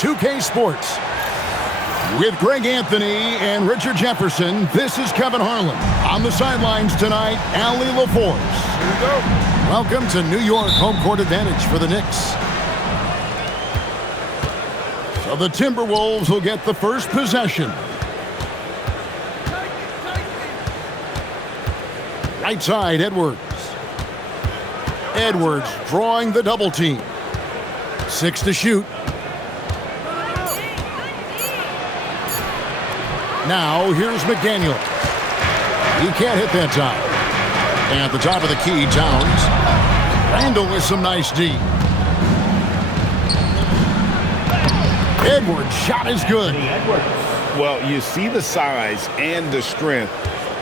2K Sports. With Greg Anthony and Richard Jefferson, this is Kevin Harlan. On the sidelines tonight, Allie LaForce. Here we go. Welcome to New York, home court advantage for the Knicks. So the Timberwolves will get the first possession. Right side, Edwards. Edwards drawing the double team. 6 to shoot. Now here's McDaniel. He can't hit that time. And at the top of the key, Towns. Randall with some nice D. Edwards' shot is good. Well, you see the size and the strength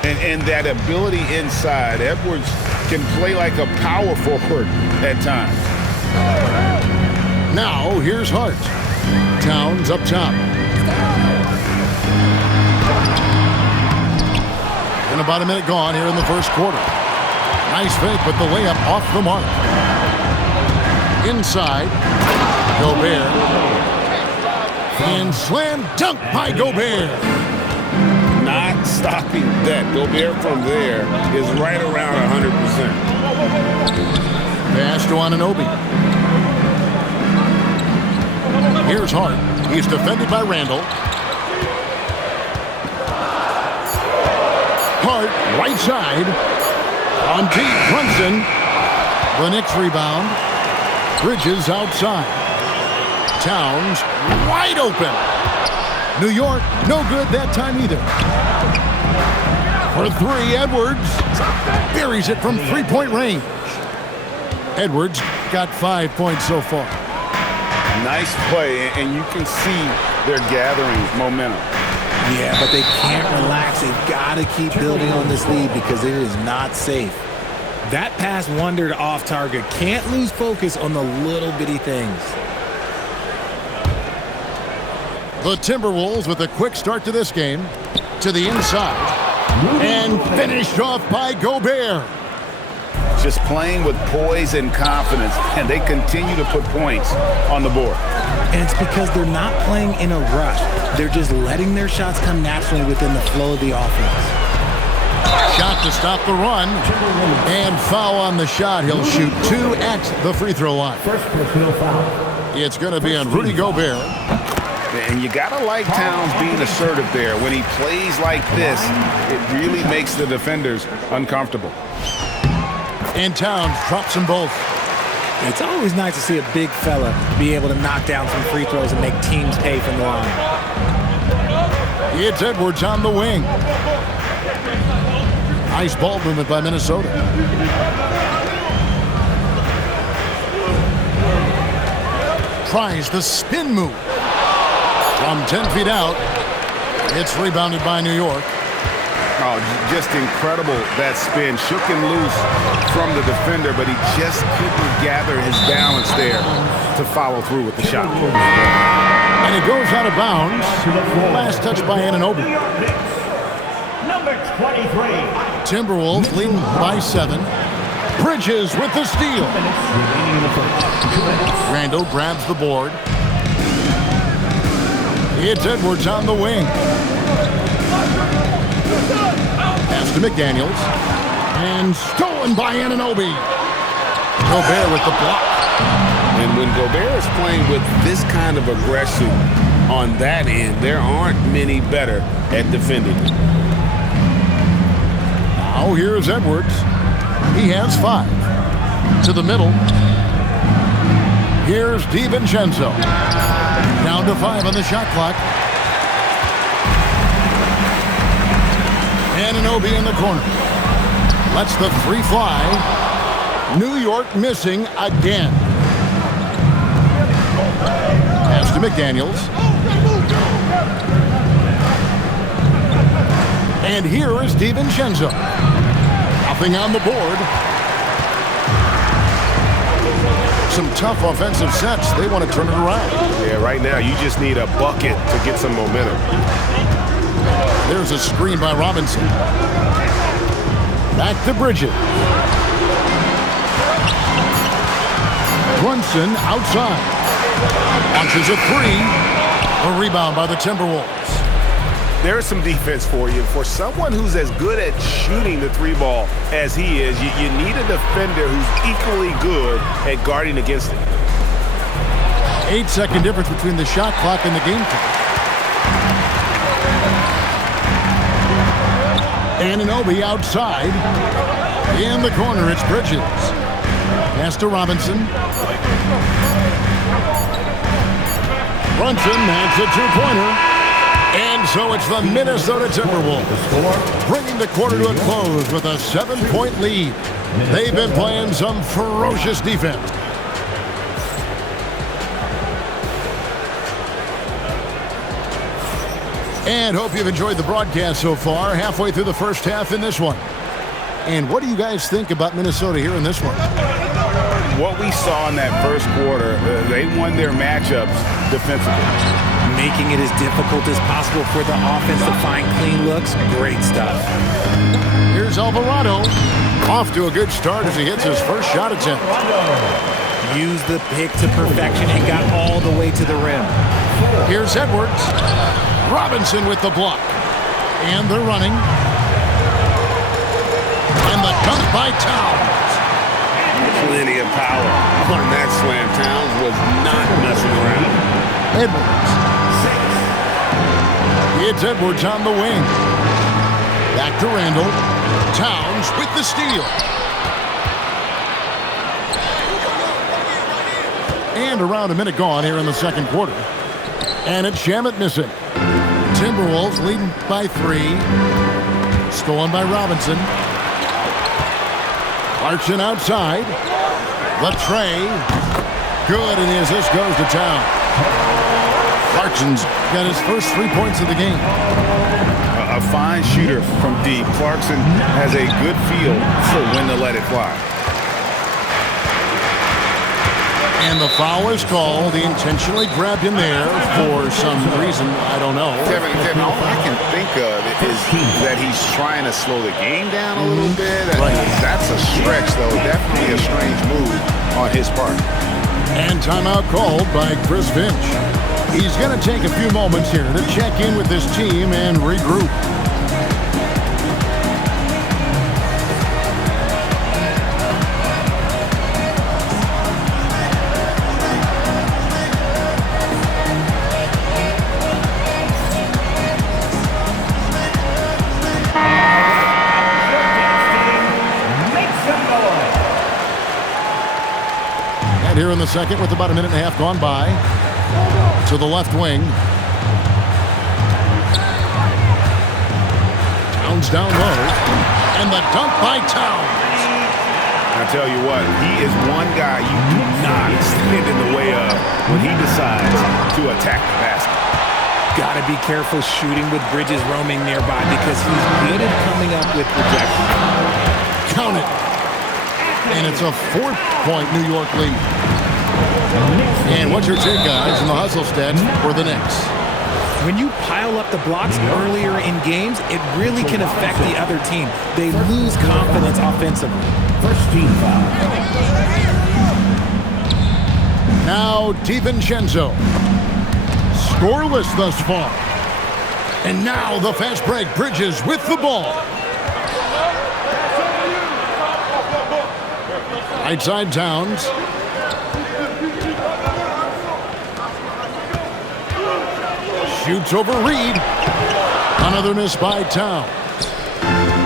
and that ability inside. Edwards can play like a power forward at times. Now here's Hart. Towns up top. And about a minute gone here in the first quarter. Nice fake, but the layup off the mark. Inside, Gobert. And slam dunk by Gobert. Not stopping that. Gobert from there is right around 100%. Pass to Anunoby. Here's Hart. He's defended by Randall. Hart, right side. On Pete Brunson. The Knicks rebound. Bridges outside. Towns wide open. New York, no good that time either. For 3, Edwards buries it from three-point range. Edwards got 5 points so far. Nice play, and you can see they're gathering momentum. Yeah, but they can't relax. They've got to keep building on this lead because it is not safe. That pass wandered off target. Can't lose focus on the little bitty things. The Timberwolves with a quick start to this game. To the inside. And finished off by Gobert. Just playing with poise and confidence, and they continue to put points on the board. And it's because they're not playing in a rush. They're just letting their shots come naturally within the flow of the offense. Shot to stop the run. And foul on the shot. He'll shoot 2 at the free throw line. First personal foul. It's going to be on Rudy Gobert. And you got to like Towns being assertive there. When he plays like this, it really makes the defenders uncomfortable. And Towns drops them both. It's always nice to see a big fella be able to knock down some free throws and make teams pay from the line. It's Edwards on the wing. Nice ball movement by Minnesota. Tries the spin move. From 10 feet out, it's rebounded by New York. Oh, just incredible, that spin. Shook him loose from the defender, but he just couldn't gather his balance there to follow through with the shot. And it goes out of bounds. Last touch by Anunoby. Number 23. Timberwolves leading by 7. Bridges with the steal. Randall grabs the board. It's Edwards on the wing. Pass to McDaniels. And stolen by Anunoby. Gobert with the block. And when Gobert is playing with this kind of aggression on that end, there aren't many better at defending. Now here's Edwards. He has 5. To the middle. Here's DiVincenzo. Down to 5 on the shot clock. Anunoby in the corner. Lets the 3 fly. New York missing again. Pass to McDaniels. And here is DiVincenzo. Nothing on the board. Some tough offensive sets. They want to turn it around. Yeah, right now you just need a bucket to get some momentum. There's a screen by Robinson. Back to Bridges. Brunson outside. Launches a three. A rebound by the Timberwolves. There's some defense for you. For someone who's as good at shooting the three ball as he is, you need a defender who's equally good at guarding against it. 8-second difference between the shot clock and the game clock. Anunoby outside. In the corner, it's Bridges. Pass to Robinson. Brunson makes a two-pointer. And so it's the Minnesota Timberwolves bringing the quarter to a close with a 7-point lead. They've been playing some ferocious defense. And hope you've enjoyed the broadcast so far. Halfway through the first half in this one. And what do you guys think about Minnesota here in this one? What we saw in that first quarter, they won their matchups defensively. Making it as difficult as possible for the offense to find clean looks. Great stuff. Here's Alvarado. Off to a good start as he hits his first shot attempt. Used the pick to perfection and got all the way to the rim. Here's Edwards. Robinson with the block. And they're running. And the dunk by Towns. Plenty of power on that slam. Towns was not messing around. Edwards. It's Edwards on the wing. Back to Randall. Towns with the steal. And around a minute gone here in the second quarter. And it's Shamet missing. Timberwolves leading by 3. Stolen by Robinson. Clarkson outside. The tray. Good, and the assist goes to Towns. Clarkson's got his first 3 points of the game. A fine shooter from deep. Clarkson has a good feel for when to let it fly. And the foul is called. He intentionally grabbed him there for some reason. I don't know. Kevin, all I can think of is that he's trying to slow the game down a little bit. That's a stretch, though. Definitely a strange move on his part. And timeout called by Chris Finch. He's going to take a few moments here to check in with his team and regroup. And here in the second with about a minute and a half gone by. To the left wing. Towns down low. And the dunk by Towns. I tell you what, he is one guy you do not stand in the way of when he decides to attack the basket. Got to be careful shooting with Bridges roaming nearby because he's good at coming up with projection. Count it. And it's a 4-point New York lead. And what's your take, guys, in the hustle stats for the Knicks? When you pile up the blocks earlier in games, it really can affect the other team. They lose confidence offensively. First team foul. Now DiVincenzo. Scoreless thus far. And now the fast break. Bridges with the ball. Right side Towns. Shoots over Reed. Another miss by Towns.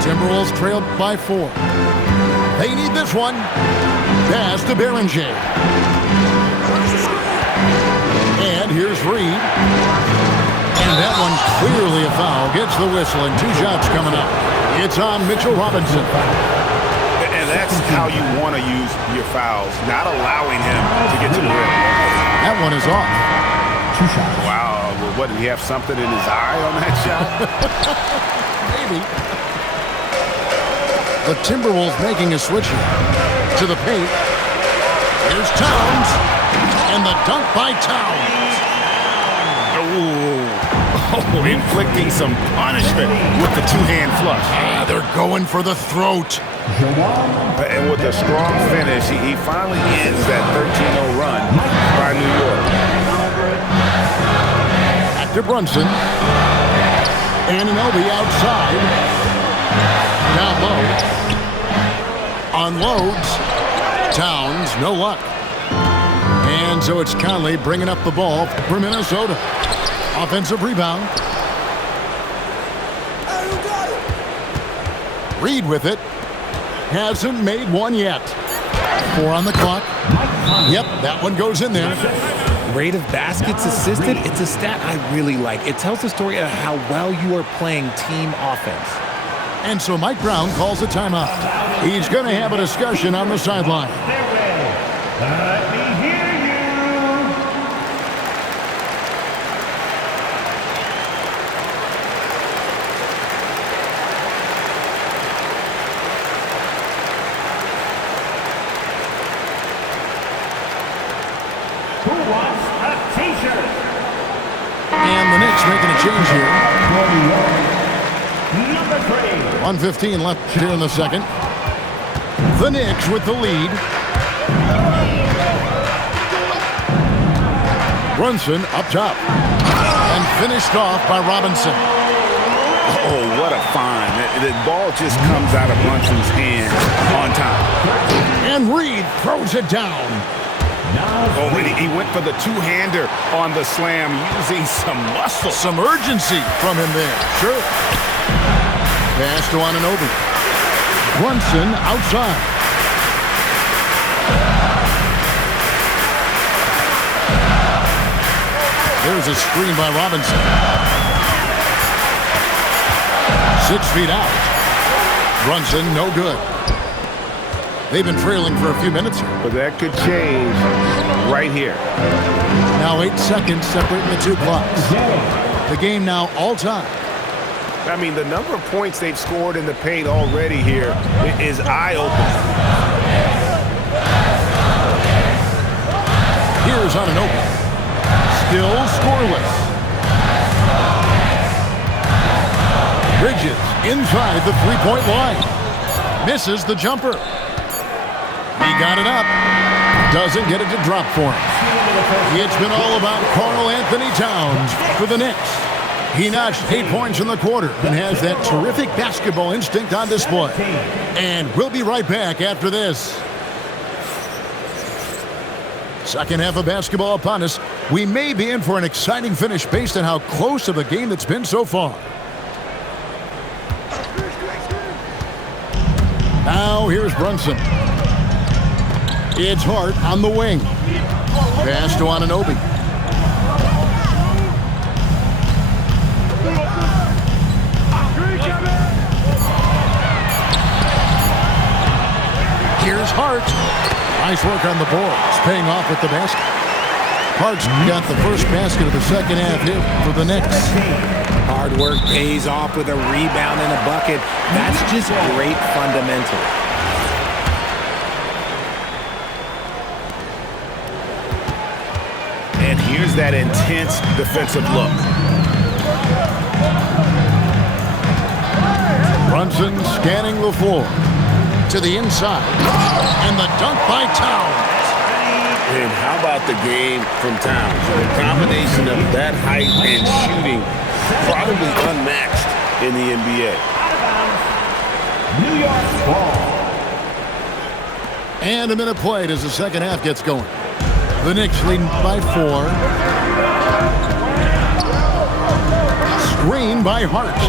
Timberwolves trailed by 4. They need this one. Pass to Beringer. And here's Reed. And that one clearly a foul. Gets the whistle and 2 shots coming up. It's on Mitchell Robinson. And that's how you want to use your fouls, not allowing him to get to the rim. That one is off. 2 shots. Wow. What, did he have something in his eye on that shot? Maybe. The Timberwolves making a switch here. To the paint. Here's Towns. And the dunk by Towns. Oh, inflicting some punishment with the 2-hand flush. They're going for the throat. And with a strong finish, he finally ends that 13-0 run by New York. Back to Brunson. Anunoby outside. Down low. Unloads. Towns, no luck. And so it's Conley bringing up the ball for Minnesota. Offensive rebound. Reed with it. Hasn't made one yet. 4 on the clock. Yep, that one goes in there. Rate of baskets assisted, it's a stat I really like. It tells the story of how well you are playing team offense. And so Mike Brown calls a timeout. He's going to have a discussion on the sideline. Let me hear you. Who wants a t-shirt? And the Knicks making a change here. Number 3. 1:15 left here in the second. The Knicks with the lead. Brunson up top. And finished off by Robinson. Oh, what a find. The ball just comes out of Brunson's hand on time. And Reed throws it down. Oh, and he went for the two-hander on the slam, using some muscle. Some urgency from him there. Sure. Pass to Anunoby. Brunson outside. There's a screen by Robinson. 6 feet out. Brunson, no good. They've been trailing for a few minutes here. But that could change right here. Now 8 seconds separating the two clocks. The game now all time. I mean, the number of points they've scored in the paint already here is eye-opening. Here's Anunoby. Still scoreless. Bridges inside the three-point line. Misses the jumper. He got it up. Doesn't get it to drop for him. It's been all about Karl Anthony Towns for the Knicks. He notched 8 points in the quarter and has that terrific basketball instinct on display. And we'll be right back after this. Second half of basketball upon us. We may be in for an exciting finish based on how close of a game it's been so far. Now here's Brunson. It's Hart on the wing. Pass to Anunoby. Here's Hart. Nice work on the board. It's paying off with the basket. Hart's got the first basket of the second half here for the Knicks. Hard work pays off with a rebound and a bucket. That's just great fundamental. And here's that intense defensive look. Brunson scanning the floor. To the inside. And the dunk by Towns. And how about the game from Towns? The combination of that height and shooting, probably unmatched in the NBA. New York ball. And a minute played as the second half gets going. The Knicks leading by 4. Screen by Hart.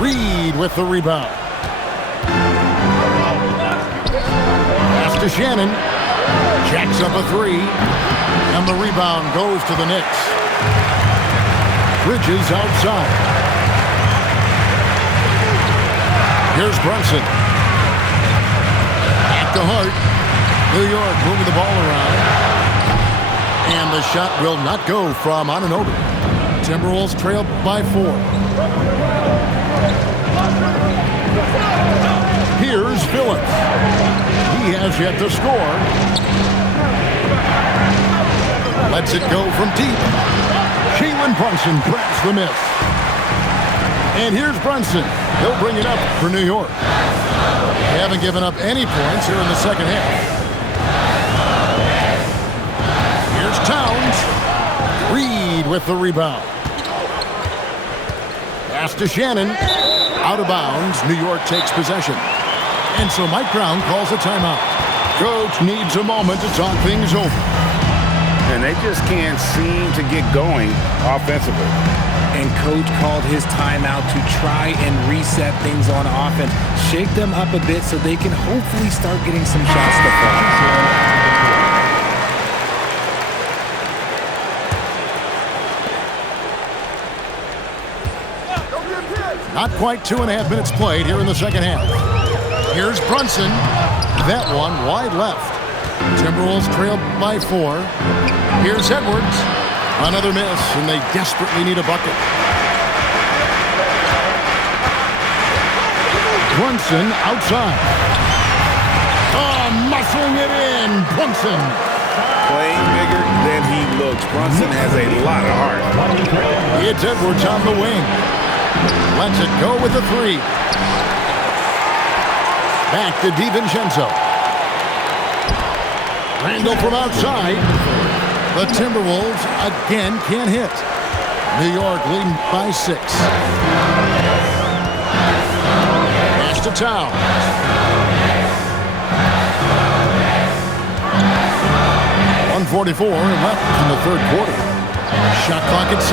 Reed with the rebound. Pass to Shannon. Jacks up a 3. And the rebound goes to the Knicks. Bridges outside. Here's Brunson. Back to Hart. New York moving the ball around. And the shot will not go from Anunoby. Timberwolves trail by 4. Here's Phillips. He has yet to score. Lets it go from deep. Jalen Brunson grabs the miss. And here's Brunson. He'll bring it up for New York. They haven't given up any points here in the second half. with the rebound. Pass to Shannon. Out of bounds. New York takes possession. And so Mike Brown calls a timeout. Coach needs a moment to talk things over. And they just can't seem to get going offensively. And Coach called his timeout to try and reset things on offense. Shake them up a bit so they can hopefully start getting some shots to fall. Not quite 2.5 minutes played here in the second half. Here's Brunson. That one wide left. Timberwolves trail by 4. Here's Edwards. Another miss, and they desperately need a bucket. Brunson outside. Oh, muscling it in. Brunson. Playing bigger than he looks. Brunson has a lot of heart. It's Edwards on the wing. Lets it go with the 3. Back to DiVincenzo. Randall from outside. The Timberwolves again can't hit. New York leading by 6. Pass to Towns. .144 left in the third quarter. Shot clock at 6.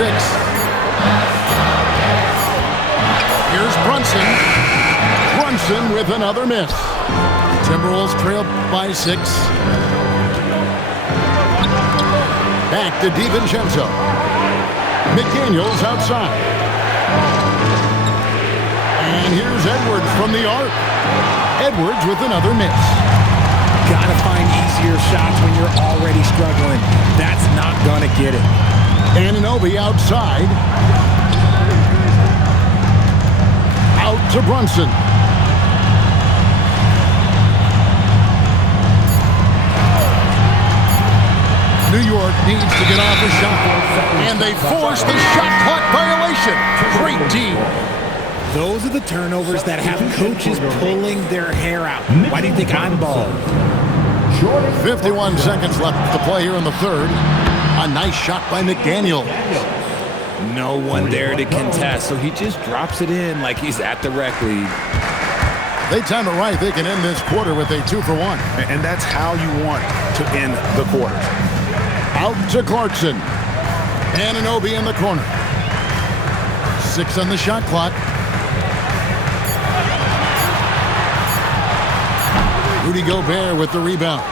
Here's Brunson. Brunson with another miss. Timberwolves trail by 6. Back to DiVincenzo. McDaniels outside. And here's Edwards from the arc. Edwards with another miss. Gotta find easier shots when you're already struggling. That's not gonna get it. Anunoby outside. Out to Brunson. New York needs to get off a shot. And they force the shot clock violation. Great team. Those are the turnovers that have coaches pulling their hair out. Why do you think I'm bald? 51 seconds left to play here in the third. A nice shot by McDaniel. No one there to contest, so he just drops it in like he's at the rec league. They time it right. They can end this quarter with a 2-for-1. And that's how you want to end the quarter. Out to Clarkson. Anunoby in the corner. 6 on the shot clock. Rudy Gobert with the rebound.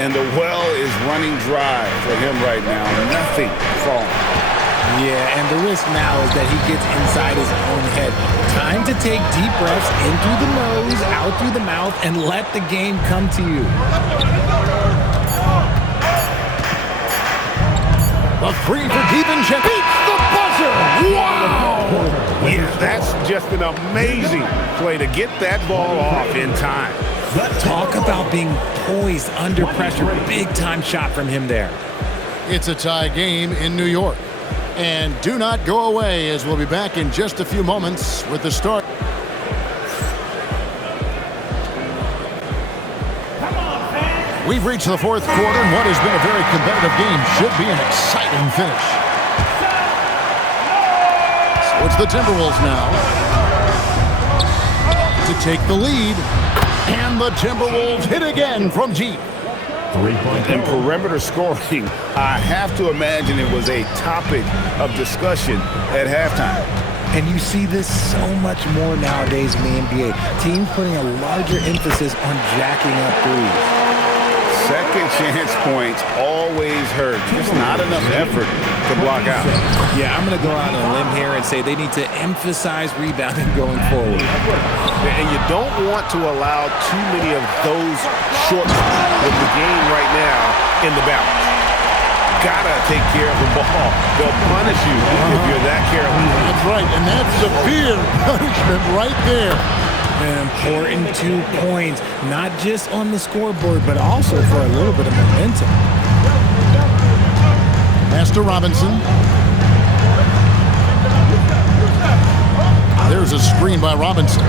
And the well is running dry for him right now. Nothing falling. Yeah, and the risk now is that he gets inside his own head. Time to take deep breaths in through the nose, out through the mouth, and let the game come to you. A 3 for DiVincenzo. Beats the buzzer. Wow! Yeah, that's just an amazing play to get that ball off in time. Talk about being poised under pressure. Big time shot from him there. It's a tie game in New York. And do not go away, as we'll be back in just a few moments with the start. We've reached the fourth quarter, and what has been a very competitive game should be an exciting finish. So it's the Timberwolves now to take the lead. And the Timberwolves hit again from deep. And perimeter scoring, I have to imagine it was a topic of discussion at halftime. And you see this so much more nowadays in the NBA. Teams putting a larger emphasis on jacking up threes. Second chance points always hurt. There's not enough effort to block out. Yeah, I'm going to go out on a limb here and say they need to emphasize rebounding going forward. And you don't want to allow too many of those short with the game right now in the balance. Gotta take care of the ball. They'll punish you if you're that careless. That's right, and that's severe punishment right there. An important 2 points, not just on the scoreboard, but also for a little bit of momentum. Pass to Robinson. There's a screen by Robinson.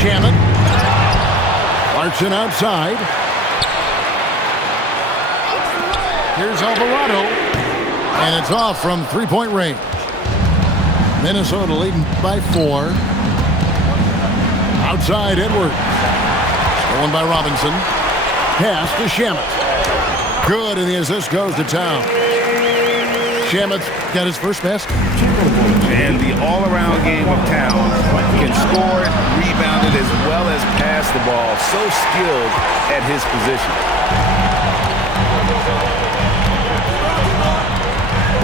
Shannon. Clarkson outside. Here's Alvarado. And it's off from three-point range. Minnesota leading by 4. Outside Edwards. Stolen by Robinson. Pass to Shamet. Good, and the assist goes to Town. Shamet's got his first basket. And the all-around game of Town can score it, rebound it, as well as pass the ball. So skilled at his position.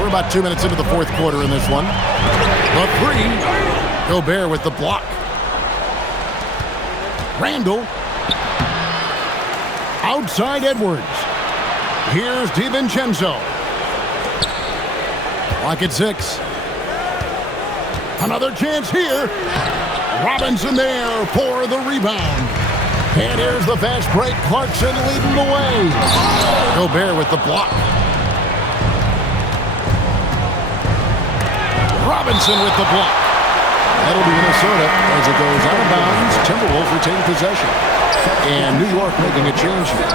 We're about 2 minutes into the fourth quarter in this one. The three. Gobert with the block. Randall. Outside Edwards. Here's DiVincenzo. Clock at 6. Another chance here. Robinson there for the rebound. And here's the fast break. Clarkson leading the way. Gobert with the block. Robinson with the block. That'll be Minnesota as it goes out of bounds. Timberwolves retain possession. And New York making a change here.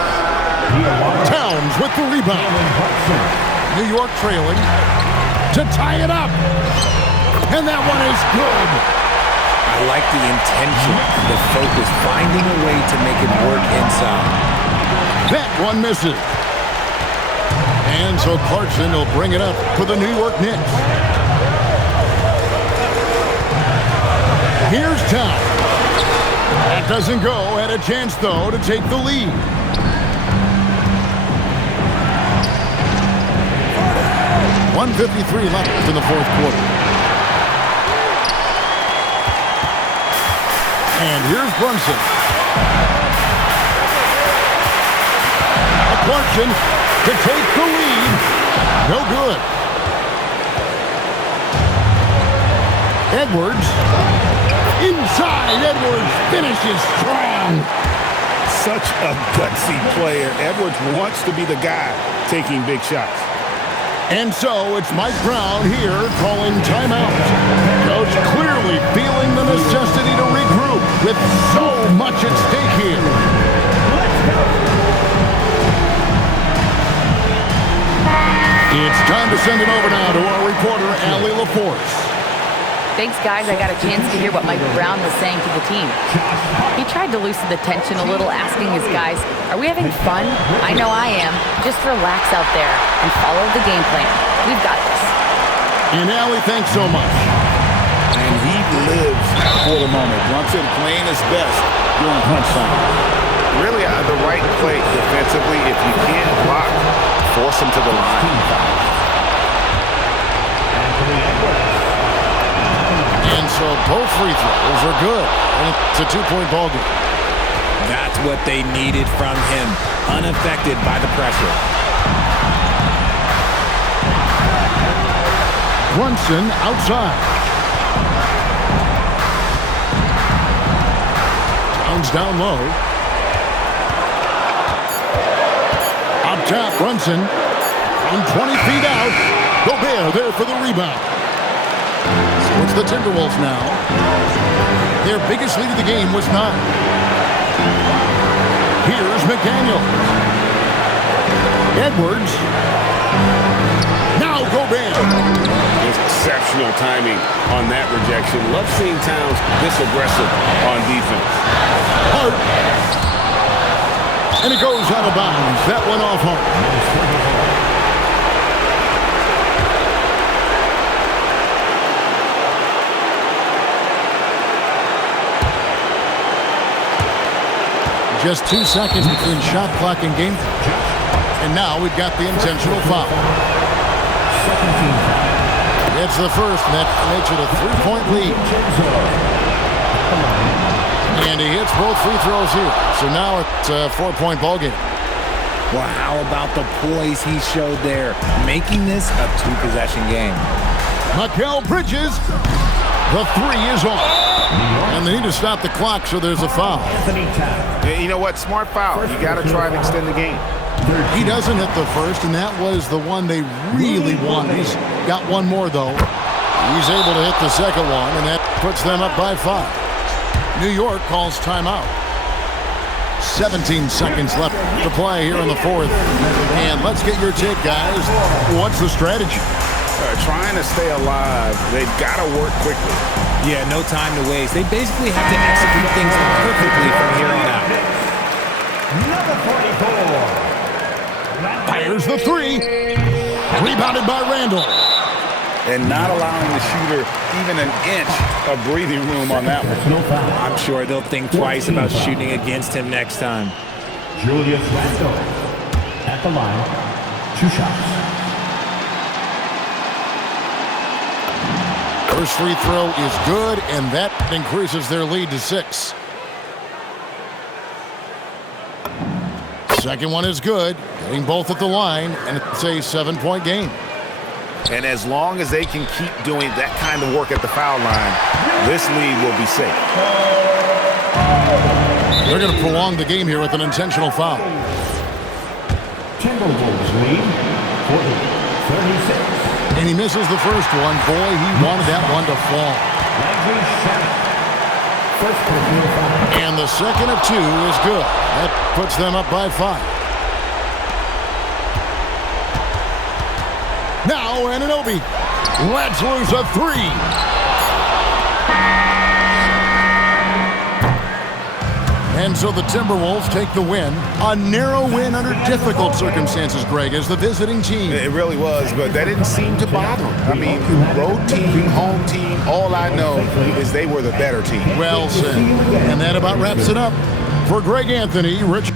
Towns with the rebound. New York trailing to tie it up. And that one is good. I like the intention, the focus, finding a way to make it work inside. That one misses. And so Clarkson will bring it up for the New York Knicks. Here's Town. That doesn't go. Had a chance, though, to take the lead. .153 left in the fourth quarter. And here's Brunson. Clarkson to take the lead. No good. Edwards. Inside. Edwards finishes strong. Such a gutsy player. Edwards wants to be the guy taking big shots. And so it's Mike Brown here calling timeout. Coach clearly feeling the necessity to regroup with so much at stake here. It's time to send it over now to our reporter, Allie LaForce. Thanks, guys. I got a chance to hear what Mike Brown was saying to the team. He tried to loosen the tension a little, asking his guys, are we having fun? I know I am. Just relax out there and follow the game plan. We've got this. And Allie, thanks so much. And he lives for the moment. Brunson playing his best during crunch time. Really the right play defensively. If you can't block, force him to the line. And so both free throws are good. And it's a two-point ball game. That's what they needed from him. Unaffected by the pressure. Brunson outside. Towns down low. Up top, Brunson. From 20 feet out. Gobert there for the rebound. So it's the Timberwolves now. Their biggest lead of the game was 9. Here's McDaniel. Edwards. Now Gobert. Exceptional timing on that rejection. Love seeing Towns this aggressive on defense. Hart. And it goes out of bounds. That went off Hart. Just 2 seconds between shot clock and game. And now we've got the intentional foul. It's the first, and that makes it a 3-point lead. And he hits both free throws here. So now it's a 4-point ball game. Well, how about the poise he showed there, making this a 2-possession game. Mikal Bridges, the 3 is off. And they need to stop the clock, so there's a foul. You know what? Smart foul. You got to try and extend the game. He doesn't hit the first, and that was the one they really wanted. He's got one more, though. He's able to hit the second one, and that puts them up by 5. New York calls timeout. 17 seconds left to play here in the fourth. And let's get your take, guys. What's the strategy? Trying to stay alive. They've got to work quickly. Yeah, no time to waste. They basically have to execute things perfectly from here on out. Number 44. Fires the three. Rebounded by Randall. And not allowing the shooter even an inch of breathing room on that one. No foul. I'm sure they'll think twice about shooting against him next time. Julius Randle at the line. 2 shots. First free throw is good, and that increases their lead to 6. Second one is good, getting both at the line, and it's a 7-point game. And as long as they can keep doing that kind of work at the foul line, this lead will be safe. They're going to prolong the game here with an intentional foul. Timberwolves lead 40-36. And he misses the first one. Boy, he wanted that one to fall. First personal foul. And the second of 2 is good. That puts them up by 5. Now Anunoby lets loose a 3. And so the Timberwolves take the win. A narrow win under difficult circumstances, Greg, as the visiting team. It really was, but that didn't seem to bother them. I mean, road team, home team, all I know is they were the better team. Well said. And that about wraps it up. For Greg Anthony, Rich.